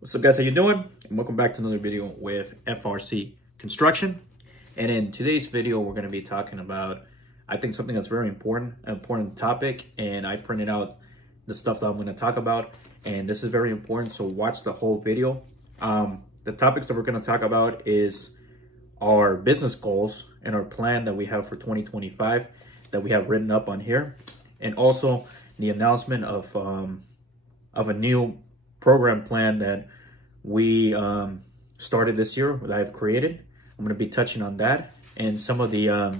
What's up, guys? How you doing? And welcome back to another video with FRC Construction. And in today's video, we're going to be talking about, I think, something that's very important, an important topic. And I printed out the stuff that I'm going to talk about. And this is very important, so watch the whole video. The topics that we're going to talk about is our business goals and our plan that we have for 2025 that we have written up on here. And also the announcement of a new program plan that we started this year that I've created. I'm going to be touching on that and some of the a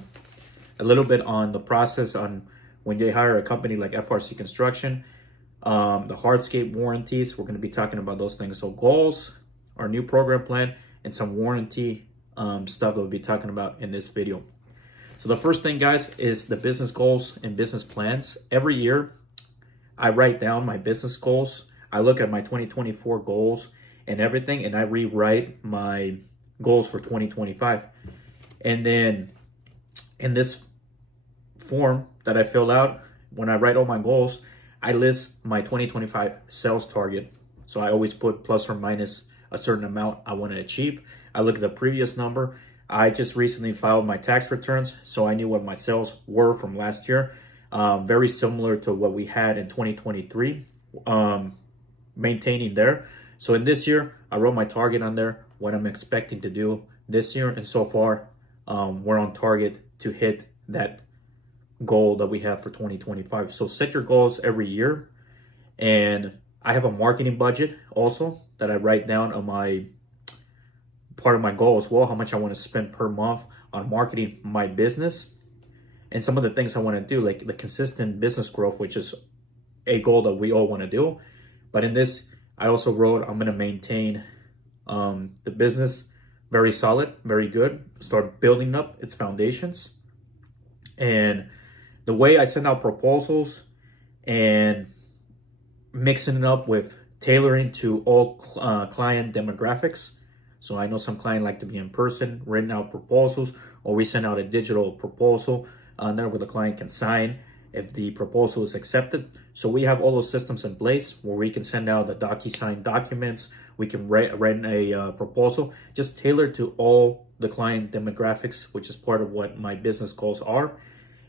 little bit on the process on when they hire a company like FRC Construction, the hardscape warranties. We're going to be talking about those things. So goals, our new program plan, and some warranty stuff that we'll be talking about in this video. So the first thing, guys, is the business goals and business plans. Every year I write down my business goals. I look at my 2024 goals and everything, and I rewrite my goals for 2025. And then in this form that I fill out, when I write all my goals, I list my 2025 sales target. So I always put plus or minus a certain amount I want to achieve. I look at the previous number. I just recently filed my tax returns, so I knew what my sales were from last year. Very similar to what we had in 2023. Maintaining there. So in this year, I wrote my target on there, what I'm expecting to do this year. And so far, we're on target to hit that goal that we have for 2025. So set your goals every year. And I have a marketing budget also that I write down on my part of my goal as well, how much I want to spend per month on marketing my business. And some of the things I want to do, like the consistent business growth, which is a goal that we all want to do. But in this, I also wrote, I'm going to maintain the business very solid, very good, start building up its foundations. And the way I send out proposals and mixing it up with tailoring to all client demographics. So I know some clients like to be in person, written out proposals, or we send out a digital proposal on there where the client can sign if the proposal is accepted. So we have all those systems in place where we can send out the DocuSign documents. We can write a proposal just tailored to all the client demographics, which is part of what my business goals are.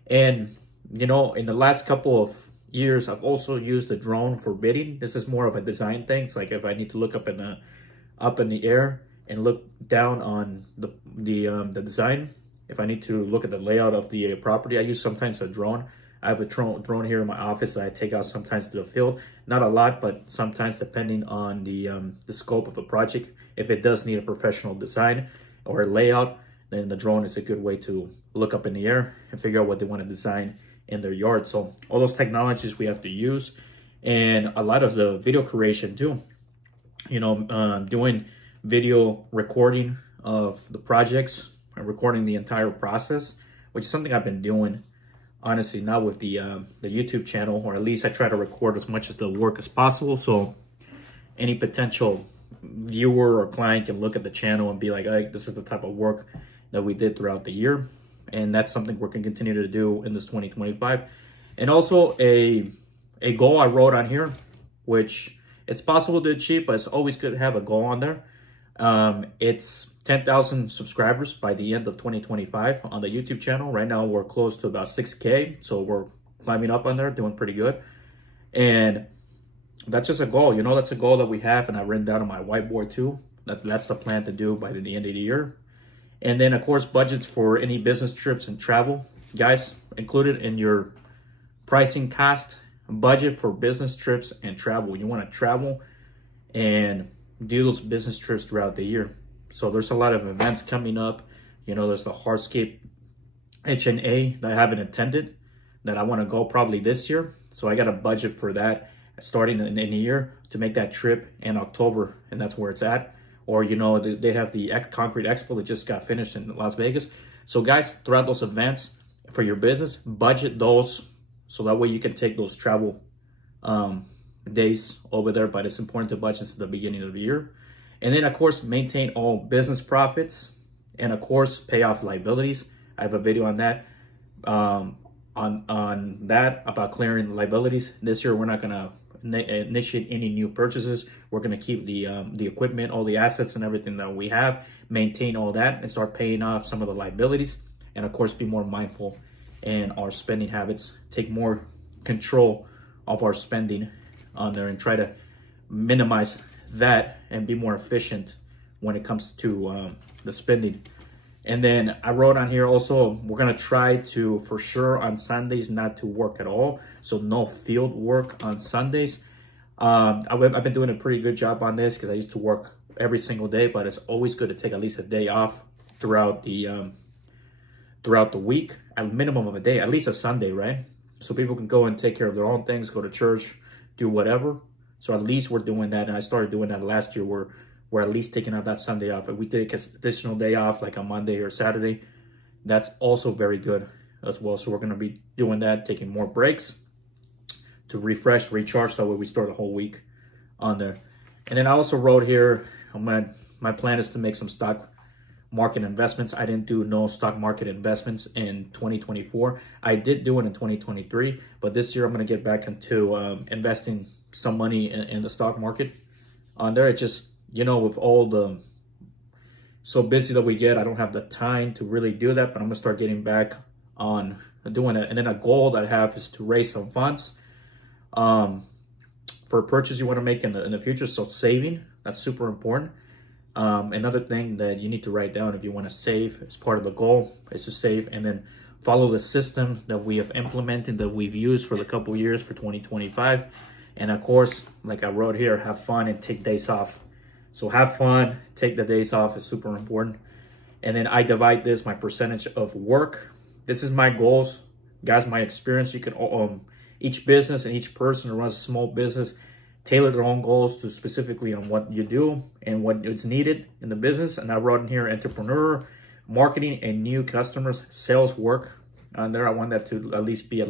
And, you know, in the last couple of years, I've also used the drone for bidding. This is more of a design thing. It's like if I need to look up in the air and look down on the design, if I need to look at the layout of the property, I use sometimes a drone. I have a drone here in my office that I take out sometimes to the field. Not a lot, but sometimes depending on the scope of the project. If it does need a professional design or a layout, then the drone is a good way to look up in the air and figure out what they want to design in their yard. So all those technologies we have to use, and a lot of the video creation too. You know, doing video recording of the projects and recording the entire process, which is something I've been doing. Honestly, not with the YouTube channel, or at least I try to record as much of the work as possible. So any potential viewer or client can look at the channel and be like, hey, this is the type of work that we did throughout the year. And that's something we're going to continue to do in this 2025. And also a goal I wrote on here, which it's possible to achieve, but it's always good to have a goal on there. It's 10,000 subscribers by the end of 2025 on the YouTube channel. Right now, we're close to about 6K. So we're climbing up on there, doing pretty good. And that's just a goal. You know, that's a goal that we have. And I've written down on my whiteboard too. That's the plan to do by the end of the year. And then, of course, budgets for any business trips and travel. Guys, included in your pricing cost, budget for business trips and travel. You want to travel and do those business trips throughout the year. So there's a lot of events coming up. You know, there's the hardscape HNA that I haven't attended that I want to go probably this year. So I got a budget for that starting in a year to make that trip in October, and that's where it's at. Or, you know, they have the Concrete Expo that just got finished in Las Vegas. So guys, throughout those events for your business, budget those so that way you can take those travel days over there. But it's important to budget at the beginning of the year. And then, of course, maintain all business profits and, of course, pay off liabilities. I have a video on that, on that about clearing liabilities. This year, we're not going to initiate any new purchases. We're going to keep the equipment, all the assets and everything that we have, maintain all that, and start paying off some of the liabilities. And of course, be more mindful in our spending habits, take more control of our spending on there, and try to minimize that and be more efficient when it comes to the spending. And then I wrote on here also, we're going to try to, for sure, on Sundays, not to work at all. So no field work on Sundays. I've been doing a pretty good job on this because I used to work every single day, but it's always good to take at least a day off throughout the week, a minimum of a day, at least a Sunday, right? So people can go and take care of their own things, go to church, do whatever. So at least we're doing that. And I started doing that last year, where we're at least taking out that Sunday off. If we take an additional day off, like on Monday or Saturday, that's also very good as well. So we're going to be doing that, taking more breaks to refresh, recharge, that way we start the whole week on there. And then I also wrote here, my plan is to make some stock market investments. I didn't do no stock market investments in 2024. I did do it in 2023, but this year I'm going to get back into investing some money in the stock market on there. It just, you know, with all the so busy that we get, I don't have the time to really do that, but I'm gonna start getting back on doing it. And then a goal that I have is to raise some funds for a purchase you want to make in the future. So saving, that's super important. Another thing that you need to write down if you want to save as part of the goal is to save, and then follow the system that we have implemented, that we've used for the couple years for 2025. And of course, like I wrote here, have fun and take days off. So have fun, take the days off is super important. And then I divide this, my percentage of work. This is my goals, guys, my experience. You can, each business and each person who runs a small business, tailor their own goals to specifically on what you do and what is needed in the business. And I wrote in here, entrepreneur, marketing, and new customers, sales work on there. I want that to at least be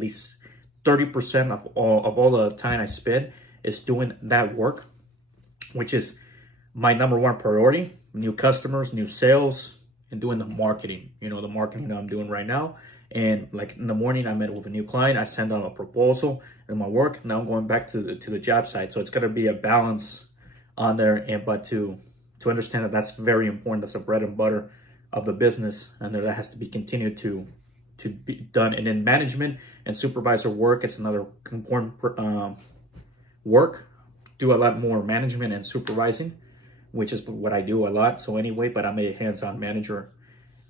30% of all the time I spend is doing that work, which is my number one priority. New customers, new sales, and doing the marketing, you know, the marketing that I'm doing right now. And like in the morning, I met with a new client. I sent out a proposal in my work. Now I'm going back to the job site. So it's going to be a balance on there. And but to understand that that's very important. That's the bread and butter of the business, and that has to be continued to be done. And then management and supervisor work, it's another important work. Do a lot more management and supervising, which is what I do a lot. So anyway, but I'm a hands-on manager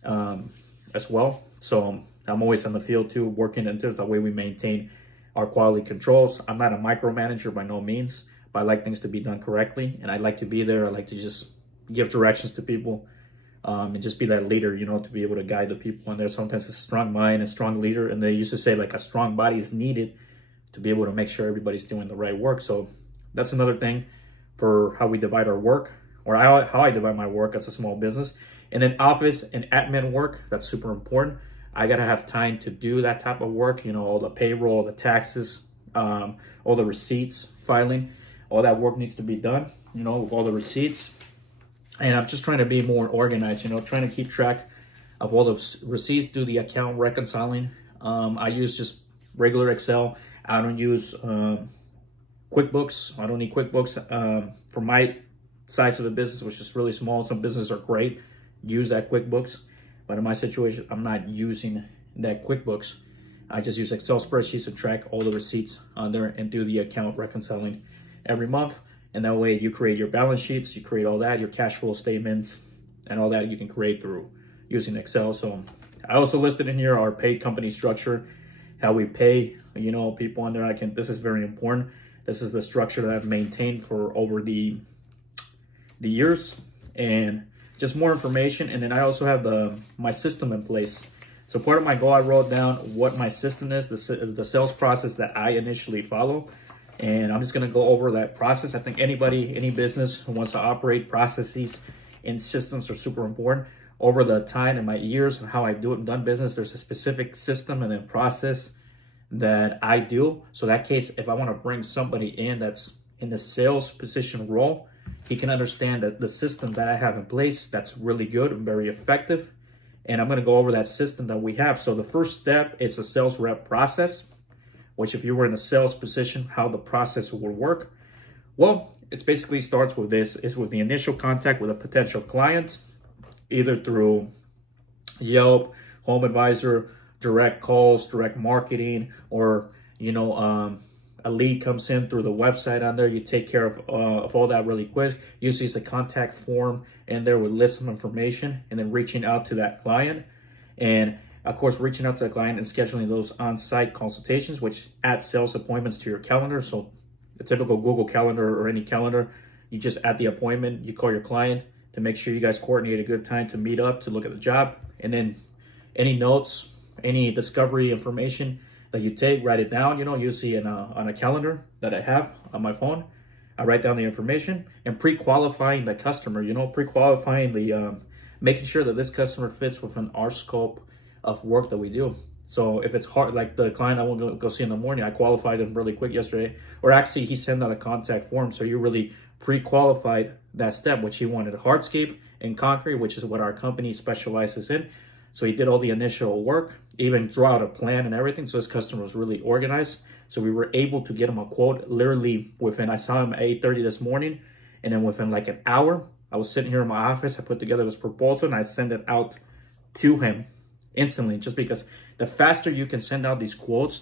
as well. So I'm always on the field too, working into the way we maintain our quality controls. I'm not a micromanager by no means, but I like things to be done correctly. And I like to be there. I like to just give directions to people and just be that leader, you know, to be able to guide the people. And there's sometimes a strong mind, a strong leader. And they used to say like a strong body is needed to be able to make sure everybody's doing the right work. So that's another thing for how we divide our work, or how I divide my work as a small business. And then office and admin work, that's super important. I gotta have time to do that type of work, you know, all the payroll, the taxes, all the receipts, filing, all that work needs to be done, you know, with all the receipts. And I'm just trying to be more organized, you know, trying to keep track of all the receipts, do the account reconciling. I use just regular Excel. I don't use QuickBooks. I don't need QuickBooks for my size of the business, which is really small. Some businesses are great, use that QuickBooks. But in my situation, I'm not using that QuickBooks. I just use Excel spreadsheets to track all the receipts on there and do the account reconciling every month. And that way you create your balance sheets, you create all that, your cash flow statements, and all that you can create through using Excel. So I also listed in here our paid company structure, how we pay, you know, people on there. This is very important. This is the structure that I've maintained for over the years, and just more information. And then I also have my system in place. So part of my goal, I wrote down what my system is, the sales process that I initially follow. And I'm just going to go over that process. I think any business who wants to operate, processes and systems are super important. Over the time and my years and how I done business, there's a specific system and then process that I do. So that case, if I want to bring somebody in that's in the sales position role, he can understand that the system that I have in place, that's really good and very effective. And I'm going to go over that system that we have. So the first step is a sales rep process. which if you were in a sales position, how the process would work. Well, it basically starts with this, is with the initial contact with a potential client, either through Yelp, Home Advisor, direct calls, direct marketing, or, you know, a lead comes in through the website on there. You take care of all that really quick. Usually it's a contact form in there with lists of information, and then reaching out to that client. And of course, reaching out to the client and scheduling those on-site consultations, which add sales appointments to your calendar. So a typical Google Calendar or any calendar, you just add the appointment, you call your client to make sure you guys coordinate a good time to meet up, to look at the job. And then any notes, any discovery information that you take, write it down, you know, usually on a calendar that I have on my phone. I write down the information and pre-qualifying the customer, you know, pre-qualifying the, making sure that this customer fits within our scope of work that we do. So if it's hard, like the client I want to go see in the morning, I qualified him really quick yesterday, or actually he sent out a contact form. So you really pre-qualified that step, which he wanted hardscape and concrete, which is what our company specializes in. So he did all the initial work, even draw out a plan and everything. So this customer was really organized. So we were able to get him a quote literally within, I saw him at 8:30 this morning. And then within like an hour, I was sitting here in my office. I put together this proposal and I sent it out to him instantly, just because the faster you can send out these quotes,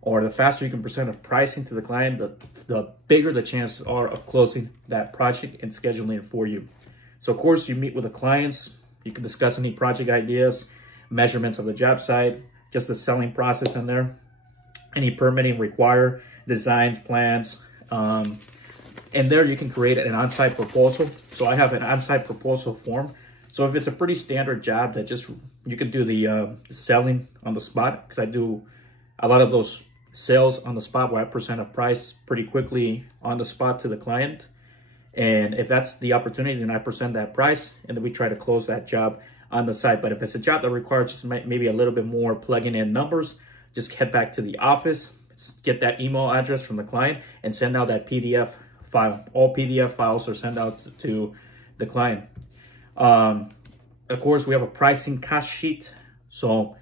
or the faster you can present a pricing to the client, the bigger the chances are of closing that project and scheduling it for you. So of course you meet with the clients, you can discuss any project ideas, measurements of the job site, just the selling process in there, any permitting required, designs, plans, and there you can create an on-site proposal. So I have an on-site proposal form. So if it's a pretty standard job that just, you can do the selling on the spot, because I do a lot of those sales on the spot where I present a price pretty quickly on the spot to the client. And if that's the opportunity, then I present that price and then we try to close that job on the site. But if it's a job that requires just maybe a little bit more plugging in numbers, just head back to the office, just get that email address from the client and send out that PDF file. All PDF files are sent out to the client. Of course, we have a pricing cost sheet. So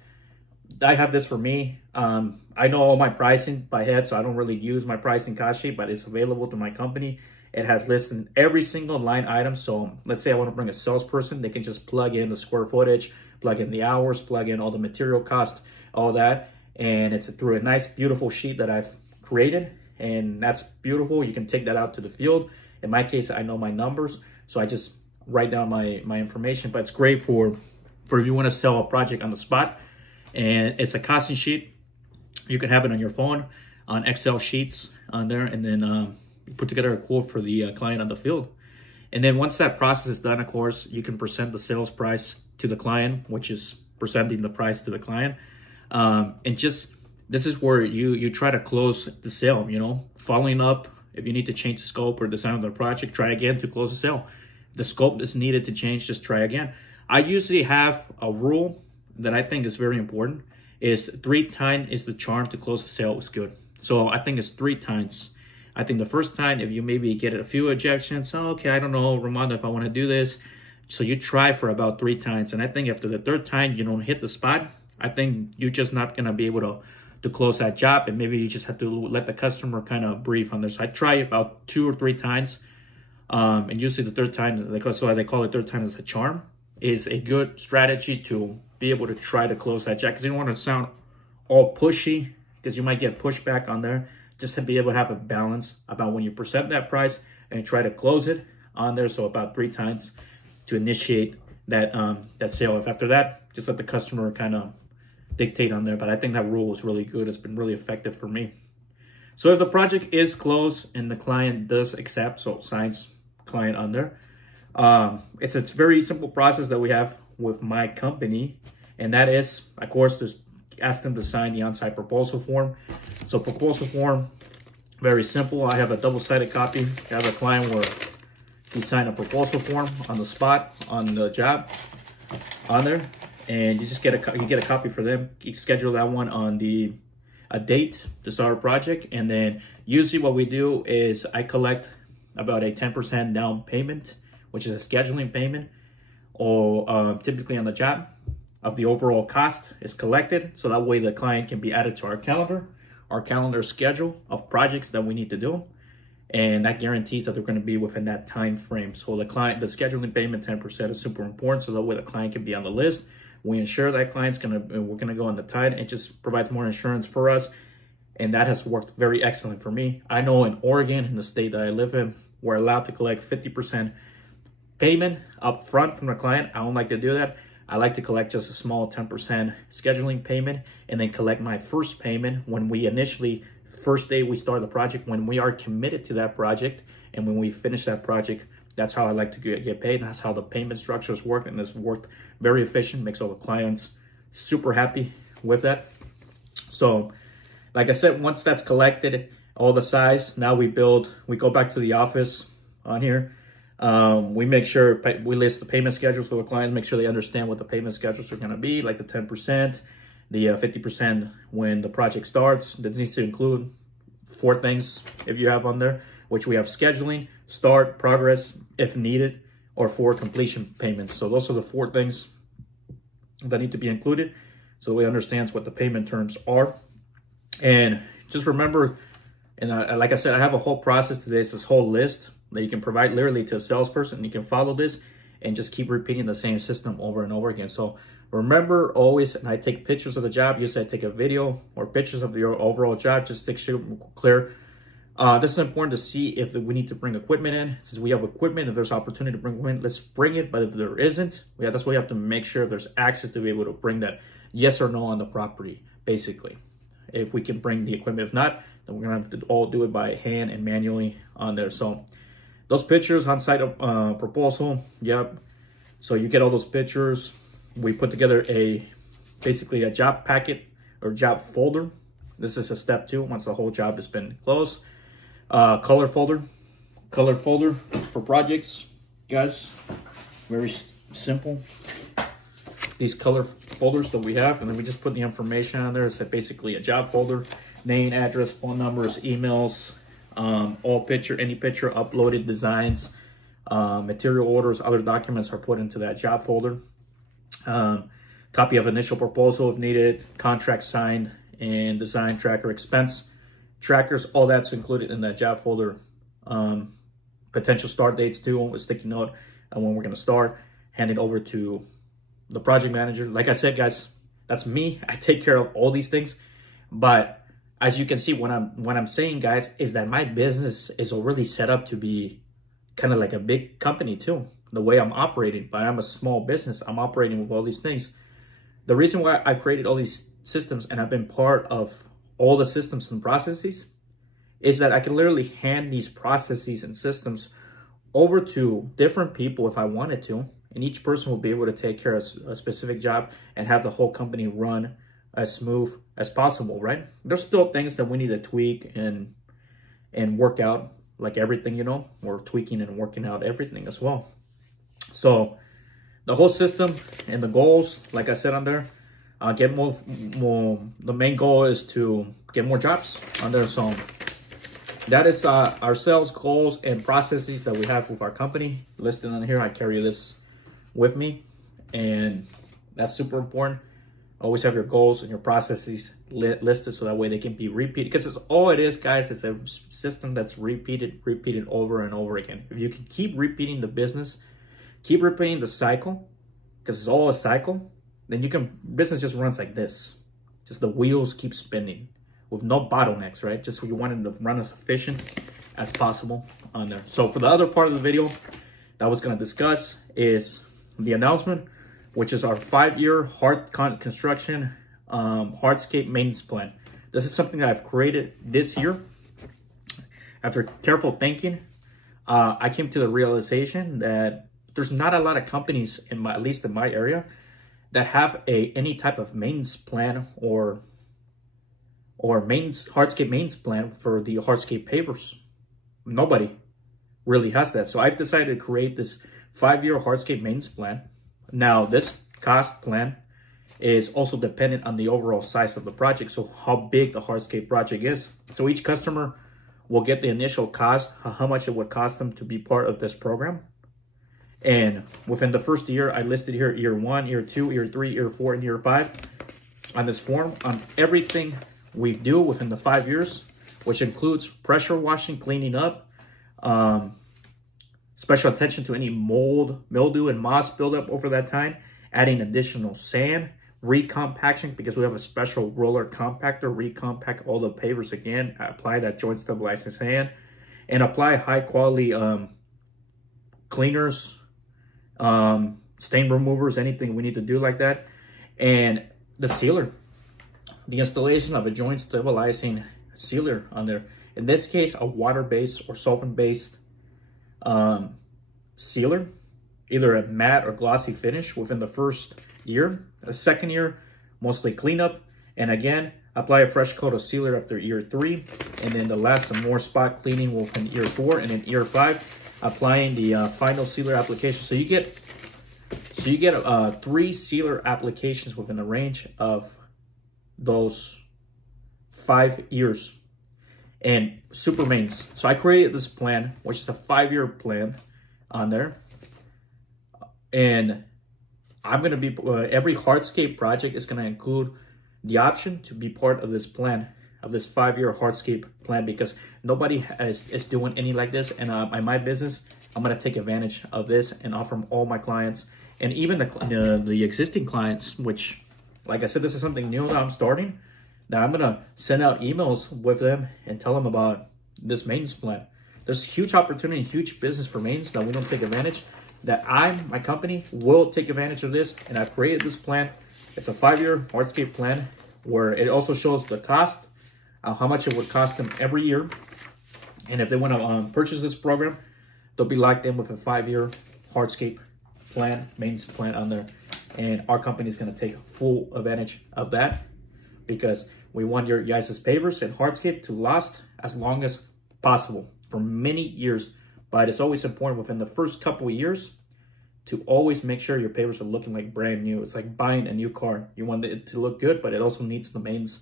I have this for me. I know all my pricing by head, so I don't really use my pricing cost sheet, but it's available to my company. It has listed every single line item. So let's say I want to bring a salesperson, they can just plug in the square footage, plug in the hours, plug in all the material cost, all that. And it's through a nice, beautiful sheet that I've created. And that's beautiful. You can take that out to the field. In my case, I know my numbers, so I just write down my information. But it's great for if you want to sell a project on the spot. And it's a costing sheet. You can have it on your phone, on Excel sheets on there, and then you put together a quote for the client on the field. And then once that process is done, of course, you can present the sales price to the client, which is presenting the price to the client. And just, this is where you try to close the sale, you know, following up. If you need to change the scope or design of the project, try again to close the sale. If the scope is needed to change, just try again. I usually have a rule that I think is very important, is 3 times is the charm to close the sale is good. So I think it's 3 times. I think the first time, if you maybe get a few objections, oh, okay, I don't know, Ramondo, if I want to do this. So you try for about 3 times. And I think after the 3rd time, you don't hit the spot, I think you're just not going to be able to close that job. And maybe you just have to let the customer kind of brief on this. So I try about 2 or 3 times. And usually the 3rd time, so they call it 3rd time as a charm, is a good strategy to be able to try to close that job. Because you don't want to sound all pushy, because you might get pushback on there. Just to be able to have a balance about when you present that price and try to close it on there. So about 3 times to initiate that that sale. If after that, just let the customer kind of dictate on there. But I think that rule is really good. It's been really effective for me. So if the project is closed and the client does accept, so signs client on there, it's a very simple process that we have with my company. And that is, of course, just ask them to sign the on-site proposal form. So proposal form, very simple. I have a double-sided copy. I have a client where he signed a proposal form on the spot on the job on there, and you just get a copy for them. You schedule that one on a date to start a project, and then usually what we do is I collect about a 10% down payment, which is a scheduling payment, or typically on the job of the overall cost is collected. So that way the client can be added to our calendar, our calendar schedule of projects that we need to do. And that guarantees that they're going to be within that time frame. So the scheduling payment 10% is super important. So that way the client can be on the list. We ensure that we're going to go on the tide. It just provides more insurance for us. And that has worked very excellent for me. I know in Oregon, in the state that I live in, we're allowed to collect 50% payment up front from the client. I don't like to do that. I like to collect just a small 10% scheduling payment and then collect my first payment when we first day we start the project, when we are committed to that project, and when we finish that project. That's how I like to get paid. That's how the payment structures work, and it's worked very efficient, makes all the clients super happy with that. So like I said, once that's collected, all the size, now we go back to the office on here. We make sure we list the payment schedules for the clients, make sure they understand what the payment schedules are going to be, like the 10%, the 50% when the project starts. That needs to include 4 things if you have on there, which we have scheduling, start, progress, if needed, or 4 completion payments. So those are the 4 things that need to be included so we understand what the payment terms are. And just remember, and like I said, I have a whole process today. It's this whole list that you can provide literally to a salesperson. You can follow this and just keep repeating the same system over and over again. So remember always, and I take pictures of the job. Usually I take a video or pictures of your overall job, just to make sure clear. This is important to see if we need to bring equipment in. Since we have equipment, if there's opportunity to bring equipment, let's bring it. But if there isn't, that's why we have to make sure there's access to be able to bring that yes or no on the property, basically. If we can bring the equipment. If not, then we're going to have to all do it by hand and manually on there. So those pictures, on-site proposal, yep. So you get all those pictures. We put together basically a job packet or job folder. This is a step 2 once the whole job has been closed. Color folder for projects, guys. Very simple. These color folders that we have, and then we just put the information on there. It's basically a job folder, name, address, phone numbers, emails, any picture uploaded, designs, material orders, other documents are put into that job folder. Copy of initial proposal if needed, contract signed, and design tracker, expense trackers, all that's included in that job folder. Potential start dates too, a sticky note on when we're going to start, hand it over to the project manager. Like I said, guys, that's me. I take care of all these things. But as you can see, what I'm saying, guys, is that my business is already set up to be kind of like a big company too, the way I'm operating. But I'm a small business. I'm operating with all these things. The reason why I created all these systems and I've been part of all the systems and processes is that I can literally hand these processes and systems over to different people if I wanted to. And each person will be able to take care of a specific job and have the whole company run as smooth as possible, right? There's still things that we need to tweak and work out, like everything, we're tweaking and working out everything as well. So the whole system and the goals, like I said on there, get more. The main goal is to get more jobs on there. So that is our sales goals and processes that we have with our company listed on here. I carry this with me, and that's super important. Always have your goals and your processes listed so that way they can be repeated, because it's all it is, guys. It's a system that's repeated over and over again. If you can keep repeating the business, keep repeating the cycle, because it's all a cycle, then business just runs like this. Just the wheels keep spinning with no bottlenecks, right? Just you want it to run as efficient as possible on there. So for the other part of the video that I was going to discuss is the announcement, which is our 5-year construction hardscape maintenance plan. This is something that I've created this year. After careful thinking, I came to the realization that there's not a lot of companies, at least in my area, that have any type of maintenance plan or hardscape maintenance plan for the hardscape pavers. Nobody really has that. So I've decided to create this 5-year hardscape maintenance plan. Now, this cost plan is also dependent on the overall size of the project, so how big the hardscape project is. So each customer will get the initial cost, how much it would cost them to be part of this program. And within the first year, I listed here year 1, year 2, year 3, year 4, and year 5 on this form, on everything we do within the 5 years, which includes pressure washing, cleaning up, special attention to any mold, mildew, and moss buildup over that time, adding additional sand, recompaction, because we have a special roller compactor, recompact all the pavers again, apply that joint stabilizing sand, and apply high quality cleaners, stain removers, anything we need to do like that. And the sealer, the installation of a joint stabilizing sealer on there. In this case, a water-based or solvent-based sealer, either a matte or glossy finish within the first year. The second year, mostly cleanup, and again, apply a fresh coat of sealer after year 3, and then the last, some more spot cleaning within year 4, and then year 5, applying the final sealer application. So you get 3 sealer applications within the range of those 5 years. And super mains. So I created this plan, which is a 5-year plan on there. And I'm going to be, every hardscape project is going to include the option to be part of this plan, of this 5-year hardscape plan, because nobody is doing any like this. And in my business, I'm going to take advantage of this and offer them all my clients. And even the existing clients, which, like I said, this is something new that I'm starting. Now I'm going to send out emails with them and tell them about this maintenance plan. There's huge opportunity, huge business for mains that we don't take advantage, that my company will take advantage of this. And I've created this plan. It's a 5-year hardscape plan where it also shows the cost, how much it would cost them every year. And if they want to purchase this program, they'll be locked in with a 5-year hardscape plan, maintenance plan on there. And our company is going to take full advantage of that, because we want your guys' pavers and hardscape to last as long as possible for many years. But it's always important within the first couple of years to always make sure your pavers are looking like brand new. It's like buying a new car. You want it to look good, but it also needs the mains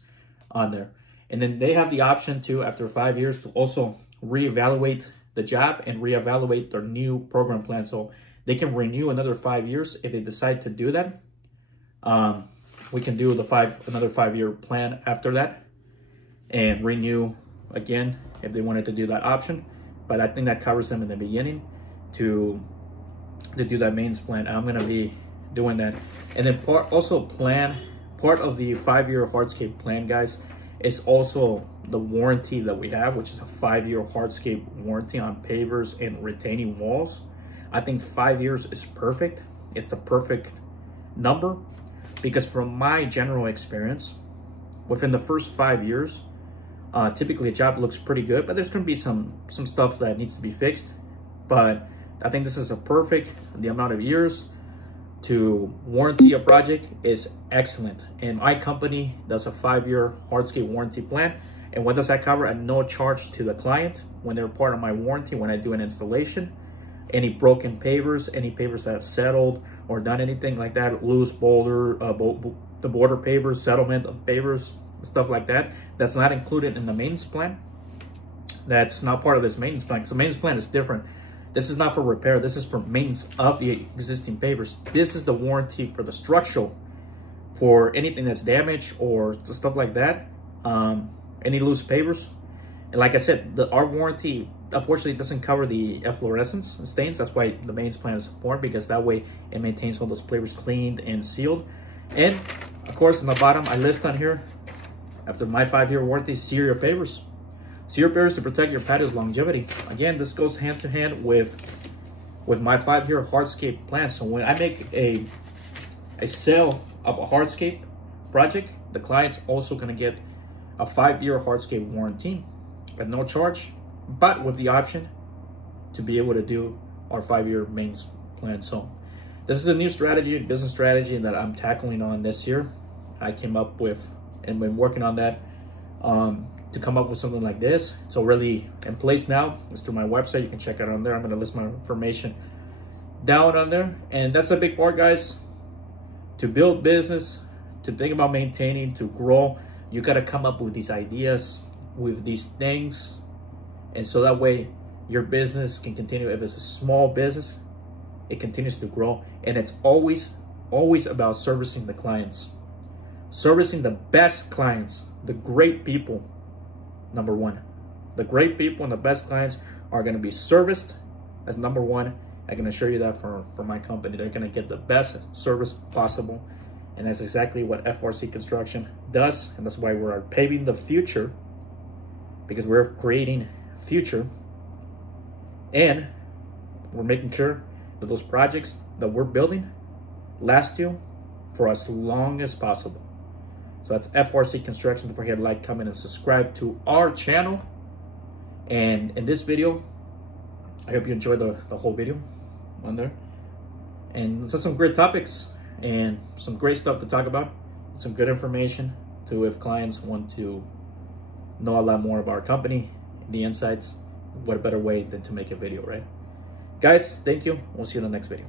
on there. And then they have the option to, after 5 years, to also reevaluate the job and reevaluate their new program plan. So they can renew another 5 years if they decide to do that. We can do another 5-year plan after that and renew again if they wanted to do that option. But I think that covers them in the beginning to do that mains plan. I'm going to be doing that. And then part of the 5-year hardscape plan, guys, is also the warranty that we have, which is a 5-year hardscape warranty on pavers and retaining walls. I think 5 years is perfect. It's the perfect number, because from my general experience, within the first 5 years, typically a job looks pretty good, but there's going to be some stuff that needs to be fixed. But I think this is the amount of years to warranty a project is excellent. And my company does a 5-year hardscape warranty plan. And what does that cover? At no charge to the client when they're part of my warranty, when I do an installation. Any broken pavers, any pavers that have settled or done anything like that, loose boulder, the border pavers, settlement of pavers, stuff like that, that's not included in the maintenance plan. That's not part of this maintenance plan, because the maintenance plan is different. This is not for repair. This is for maintenance of the existing pavers. This is the warranty for the structural, for anything that's damaged or stuff like that, any loose pavers. And like I said, our warranty, unfortunately, doesn't cover the efflorescence and stains. That's why the maintenance plan is important, because that way it maintains all those pavers cleaned and sealed. And of course, on the bottom, I list on here, after my 5-year warranty, sear your pavers. Sear your pavers to protect your patio's longevity. Again, this goes hand to hand with my 5-year hardscape plan. So when I make a sale of a hardscape project, the client's also going to get a 5-year hardscape warranty at no charge, but with the option to be able to do our 5-year mains plan. So this is a new strategy, business strategy that I'm tackling on this year. I came up with and been working on that to come up with something like this. It's already in place now. It's through my website. You can check it on there. I'm going to list my information down on there. And that's a big part, guys. To build business, to think about maintaining, to grow, you got to come up with these ideas, with these things. And so that way your business can continue. If it's a small business, it continues to grow. And it's always about servicing the clients. Servicing the best clients, the great people, number one. The great people and the best clients are going to be serviced as number one. I can assure you that for my company, they're going to get the best service possible. And that's exactly what FRC Construction does. And that's why we're paving the future, because we're creating future. And we're making sure that those projects that we're building last you for as long as possible. So that's FRC Construction. Don't forget to like, comment, and subscribe to our channel. And in this video, I hope you enjoyed the whole video on there. And it's some great topics and some great stuff to talk about. Some good information to, if clients want to know a lot more about our company, the insights. What a better way than to make a video, right? Guys, thank you. We'll see you in the next video.